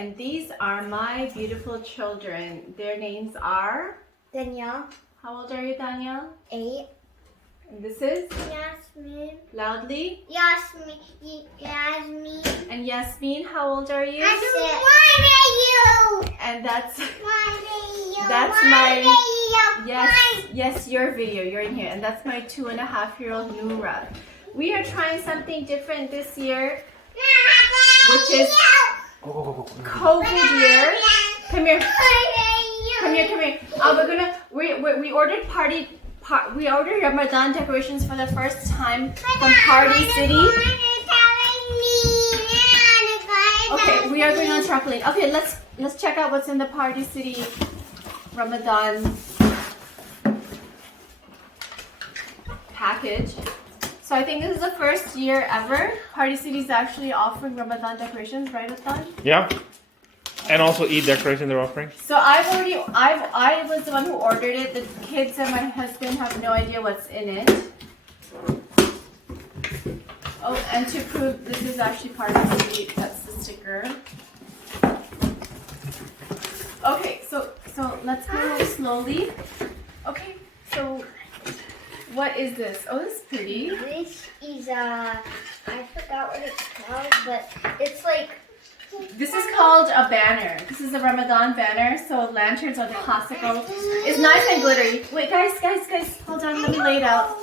and these are my beautiful children. Their names are Danielle. How old are you, Danielle? 8. And this is Yasmin. loudly. Yasmin. And Yasmin, how old are you? And that's my yes your video. You're in here, and that's my 2.5-year-old Noura. We are trying something different this year, which is COVID year. Come here. We ordered we ordered Ramadan decorations for the first time from Party City. Okay, we are going on trampoline. Okay, let's check out what's in the Party City Ramadan package. So I think this is the first year ever Party City is actually offering Ramadan decorations, right, Adnan? Yeah. And also Eid decoration they're offering. So I was the one who ordered it. The kids and my husband have no idea what's in it. Oh, and to prove this is actually part of the Eid, that's the sticker. Okay, so let's go slowly. Okay, so what is this? Oh, this is pretty. This is I forgot what it's called, but it's like. This is called a banner. This is a Ramadan banner. So lanterns are the classical. It's nice and glittery. Wait, guys, hold on. Let me lay it out.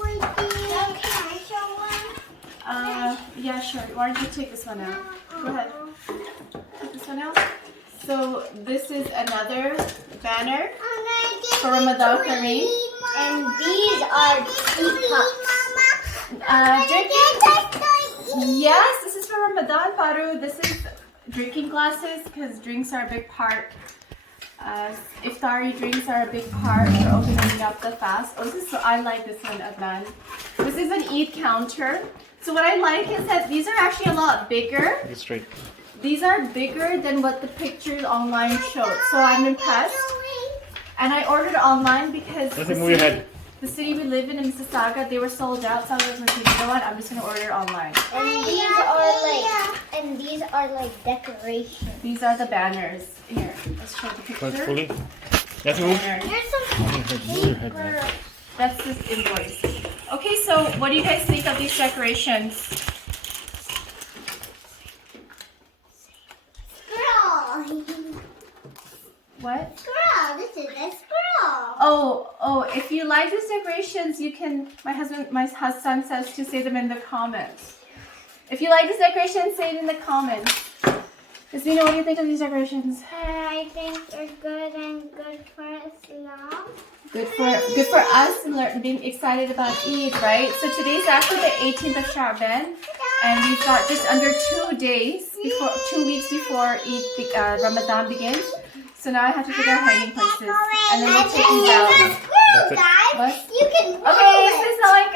Yeah, sure. Why don't you take this one out? Go ahead. Take this one out. So this is another banner for Ramadan Kareem. And these are teacups. Yes, this is for Ramadan, Paru. This is drinking glasses because drinks are a big part. Iftari drinks are a big part for opening up the fast. Oh, I like this one, Adnan. This is an Eid counter. So what I like is that these are actually a lot bigger. Get straight. These are bigger than what the pictures online showed. So I'm impressed. And I ordered online because the city we live in Mississauga, they were sold out. So I was like, you know what? I'm just gonna order it online. And these are like decorations. These are the banners. Here, let's show the picture. Fully. That's move. There's some paper. That's this invoice. Okay, so what do you guys think of these decorations? Squirrel. What? Squirrel. This is a squirrel. Oh, if you like these decorations, you can, my son says to say them in the comments. If you like this decoration, say it in the comments. Ismina, what do you think of these decorations? I think they're good and good for Islam. Good for us and being excited about Eid, right? So today's actually the 18th of Sha'ban, and we've got just under 2 weeks before Eid Ramadan begins. So now I have to pick our hanging places, and then we'll take these out. Guys, What? you can Okay, this is not like